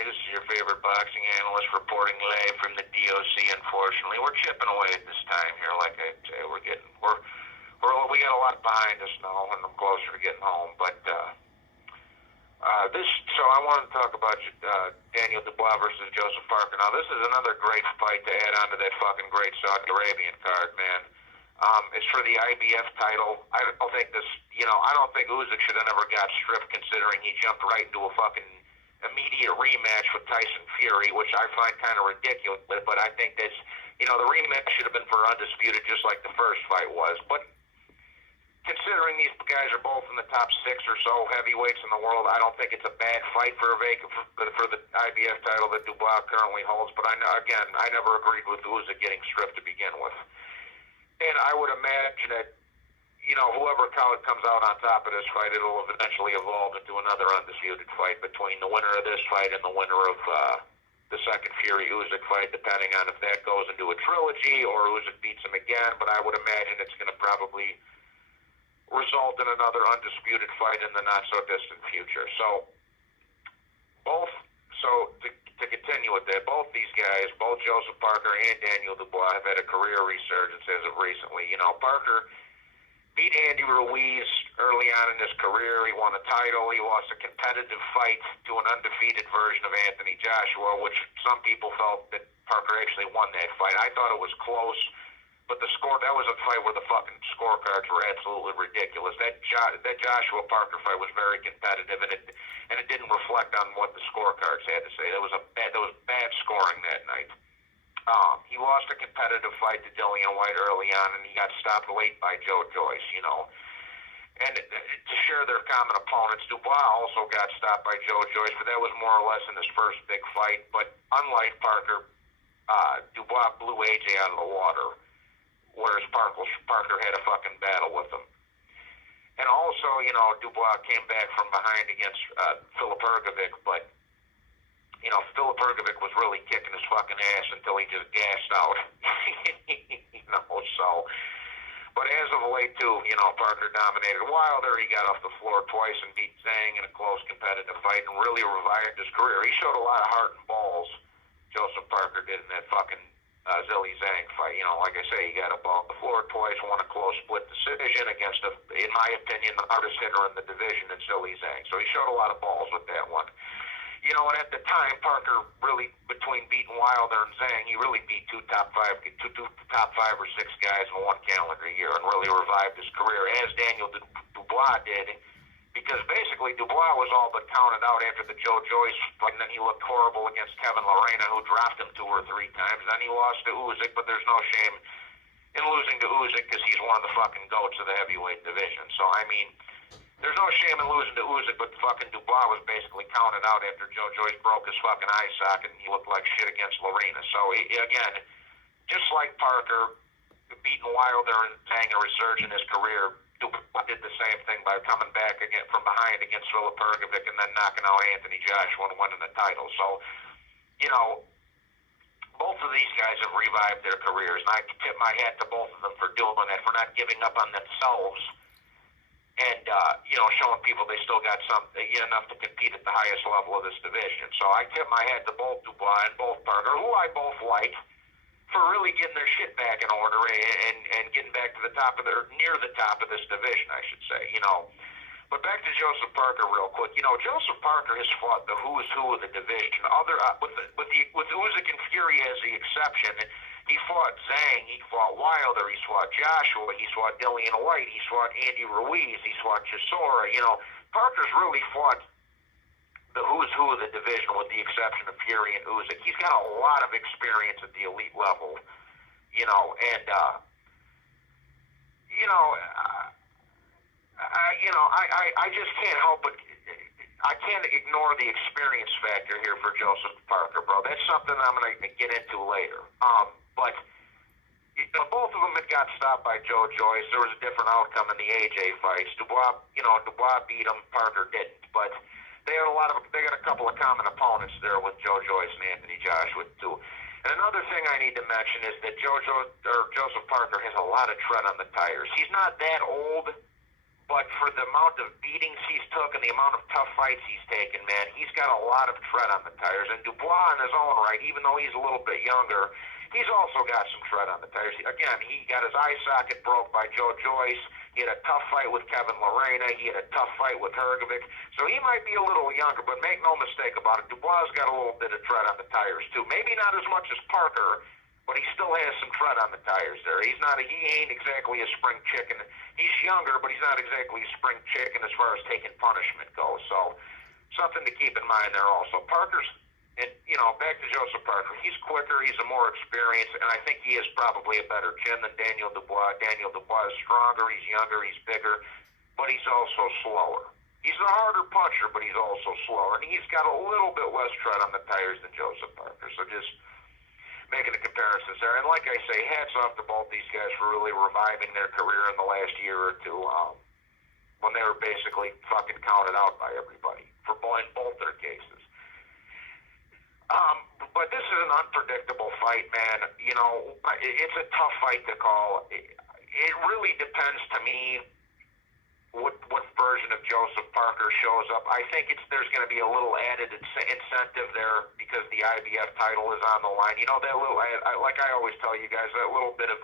everybody. This is your favorite boxing analyst reporting live from the DOC. Unfortunately, we're chipping away at this time here. Like I say, we got a lot behind us now, and I'm closer to getting home. But so I wanted to talk about Daniel Dubois versus Joseph Parker. Now, this is another great fight to add on to that fucking great Saudi Arabian card, man. It's for the IBF title. I don't think Usyk should have never got stripped, considering he jumped right into a fucking immediate rematch with Tyson Fury, which I find kind of ridiculous. But I think that's, the rematch should have been for undisputed, just like the first fight was. But considering these guys are both in the top 6 or so heavyweights in the world, I don't think it's a bad fight for the IBF title that Dubois currently holds. But I never agreed with Usyk getting stripped to begin with. And I would imagine that, whoever comes out on top of this fight, it'll eventually evolve into another undisputed fight between the winner of this fight and the winner of the second Fury-Usyk fight, depending on if that goes into a trilogy or Usyk beats him again. But I would imagine it's going to probably result in another undisputed fight in the not-so-distant future. To continue with that, both these guys, both Joseph Parker and Daniel Dubois, have had a career resurgence as of recently. Parker beat Andy Ruiz early on in his career. He won a title. He lost a competitive fight to an undefeated version of Anthony Joshua, which some people felt that Parker actually won that fight. I thought it was close, but that was a fight where the fucking scorecards were absolutely ridiculous. That Joshua Parker fight was very competitive, and it didn't reflect on what the scorecards had to say. There was bad scoring that night. He lost a competitive fight to Dillian White early on, and he got stopped late by Joe Joyce, And to share their common opponents, Dubois also got stopped by Joe Joyce, but that was more or less in his first big fight. But unlike Parker, Dubois blew AJ out of the water, whereas Parker had a fucking battle with him. And also, Dubois came back from behind against Filip Hrgovic, but Filip Hrgovic was really kicking his fucking ass until he just gassed out. But as of late, too, Parker dominated Wilder. He got off the floor twice and beat Zhang in a close competitive fight and really revived his career. He showed a lot of heart and balls, Joseph Parker did, in that fucking Zhilei Zhang fight. Like I say, he got up off the floor twice, won a close split decision against, in my opinion, the hardest hitter in the division in Zhilei Zhang. So he showed a lot of balls with that one. And at the time, Parker really, between beating Wilder and Zhang, he really beat two top 5 or 6 guys in one calendar year and really revived his career, as Daniel Dubois did, because basically Dubois was all but counted out after the Joe Joyce fight, and then he looked horrible against Kevin Lorena, who dropped him 2 or 3 times. Then he lost to Usyk, but there's no shame in losing to Usyk because he's one of the fucking goats of the heavyweight division. So, there's no shame in losing to Usyk, but fucking Dubois was basically counted out after Joe Joyce broke his fucking eye socket and he looked like shit against Lorena. So, again, just like Parker, beating Wilder and Zhang a resurgence in his career, Dubois did the same thing by coming back again from behind against Filip Hrgovic and then knocking out Anthony Joshua and winning the title. So, both of these guys have revived their careers, and I tip my hat to both of them for doing that, for not giving up on themselves. And, showing people they still got enough to compete at the highest level of this division. So I tip my hat to both Dubois and both Parker, who I both like, for really getting their shit back in order and getting back to near the top of this division, I should say, But back to Joseph Parker real quick. Joseph Parker has fought the who's who of the division. With Usyk and Fury as the exception, he fought Zhang, he fought Wilder, he's fought Joshua, he's fought Dillian White, he's fought Andy Ruiz, he's fought Chisora. Parker's really fought the who's who of the division with the exception of Fury and Usyk. He's got a lot of experience at the elite level, I just can't help but I can't ignore the experience factor here for Joseph Parker, bro. That's something I'm going to get into later. But both of them had got stopped by Joe Joyce. There was a different outcome in the AJ fights. Dubois beat him. Parker didn't. But they got a couple of common opponents there with Joe Joyce and Anthony Joshua too. And another thing I need to mention is that Joseph Parker has a lot of tread on the tires. He's not that old, But for the amount of beatings he's took and the amount of tough fights he's taken, man, he's got a lot of tread on the tires. And Dubois in his own right, even though he's a little bit younger, he's also got some tread on the tires. Again, he got his eye socket broke by Joe Joyce. He had a tough fight with Kevin Lorena. He had a tough fight with Hrgovic. So he might be a little younger, but make no mistake about it, Dubois got a little bit of tread on the tires, too. Maybe not as much as Parker, but he still has some tread on the tires there. He ain't exactly a spring chicken. He's younger, but he's not exactly a spring chicken as far as taking punishment goes. So something to keep in mind there also. Parker's, and back to Joseph Parker, he's quicker, he's a more experienced, and I think he is probably a better chin than Daniel Dubois. Daniel Dubois is stronger, he's younger, he's bigger, but he's also slower. He's a harder puncher, but he's also slower, and he's got a little bit less tread on the tires than Joseph Parker. So just making the comparisons there. And like I say, hats off to both these guys for really reviving their career in the last year or two when they were basically fucking counted out by everybody in both their cases. But this is an unpredictable fight, man. It's a tough fight to call. It really depends to me what version of Joseph Parker shows up. I think there's going to be a little added incentive there because the IBF title is on the line. That little, like I always tell you guys, that little bit of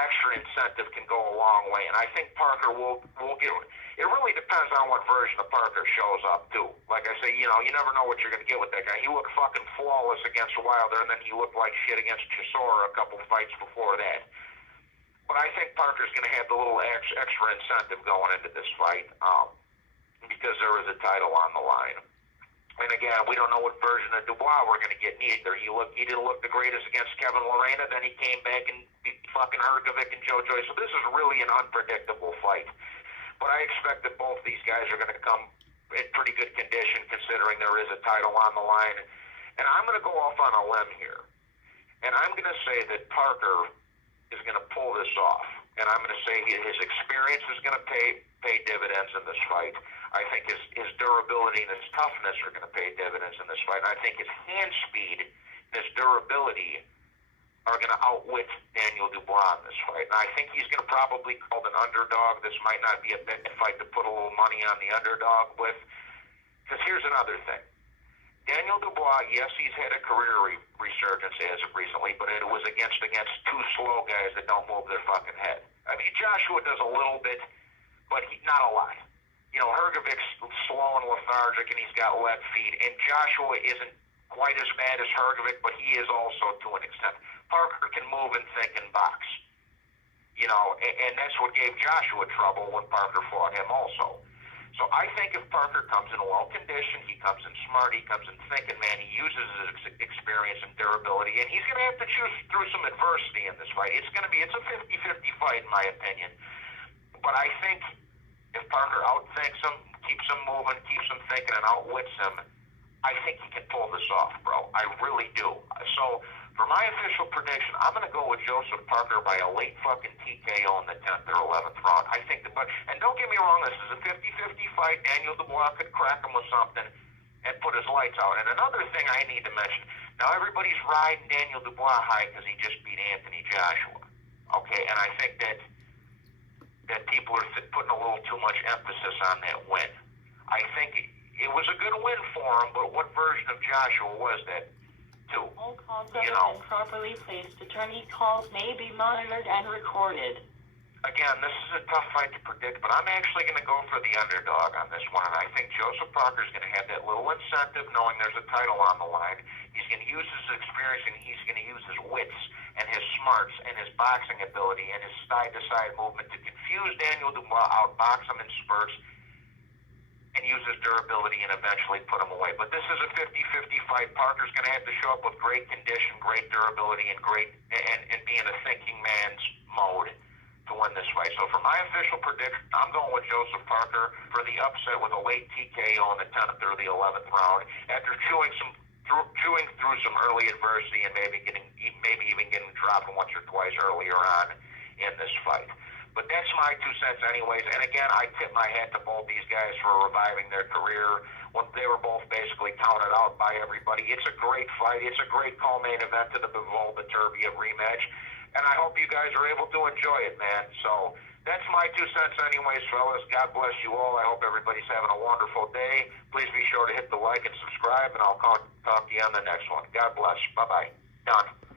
extra incentive can go a long way. And I think Parker will get. It really depends on what version of Parker shows up too. Like I say, you never know what you're going to get with that guy. He looked fucking flawless against Wilder, and then he looked like shit against Chisora a couple fights before that. But I think Parker's going to have the little extra incentive going into this fight because there is a title on the line. And again, we don't know what version of Dubois we're going to get neither. He didn't look the greatest against Kevin Lorena, then he came back and beat fucking Hrgovic and Joe Joyce. So this is really an unpredictable fight. But I expect that both these guys are going to come in pretty good condition considering there is a title on the line. And I'm going to go off on a limb here. And I'm going to say that Parker is going to pull this off. And I'm going to say his experience is going to pay dividends in this fight. I think his durability and his toughness are going to pay dividends in this fight. And I think his hand speed and his durability are going to outwit Daniel Dubois in this fight. And I think he's going to probably call an underdog. This might not be a big fight to put a little money on the underdog with. Because here's another thing. Daniel Dubois, yes, he's had a career resurgence as of recently, but it was against two slow guys that don't move their fucking head. I mean, Joshua does a little bit, but not a lot. Hrgovic's slow and lethargic, and he's got lead feet, and Joshua isn't quite as bad as Hrgovic, but he is also to an extent. Parker can move and think and box, and that's what gave Joshua trouble when Parker fought him also. So I think if Parker comes in well-conditioned, he comes in smart, he comes in thinking, man, he uses his experience and durability, and he's going to have to choose through some adversity in this fight. It's a 50-50 fight, in my opinion. But I think if Parker outthinks him, keeps him moving, keeps him thinking, and outwits him, I think he can pull this off, bro. I really do. So for my official prediction, I'm going to go with Joseph Parker by a late fucking TKO in the 10th or 11th round. I think and don't get me wrong, this is a 50-50 fight. Daniel Dubois could crack him with something and put his lights out. And another thing I need to mention, now everybody's riding Daniel Dubois high because he just beat Anthony Joshua. Okay, and I think that people are putting a little too much emphasis on that win. I think it was a good win for him, but what version of Joshua was that? All calls that have been properly placed. Attorney calls may be monitored and recorded. Again, this is a tough fight to predict, but I'm actually going to go for the underdog on this one, and I think Joseph Parker's going to have that little incentive knowing there's a title on the line. He's going to use his experience, and he's going to use his wits and his smarts and his boxing ability and his side-to-side movement to confuse Daniel Dubois, outbox him in spurts, and use his durability and eventually put him away. But this is a 50-50 fight. Parker's going to have to show up with great condition, great durability, and be in a thinking man's mode to win this fight. So for my official prediction, I'm going with Joseph Parker for the upset with a late TKO in the 10th or the 11th round after chewing through some early adversity and maybe even getting dropped once or twice earlier on in this fight. But that's my 2 cents anyways. And again, I tip my hat to both these guys for reviving their career when they were both basically counted out by everybody. It's a great fight. It's a great co-main event to the Bivol Beterbiev rematch. And I hope you guys are able to enjoy it, man. So That's my 2 cents anyways, fellas. God bless you all. I hope everybody's having a wonderful day. Please be sure to hit the like and subscribe, and I'll talk to you on the next one. God bless. Bye-bye. Done.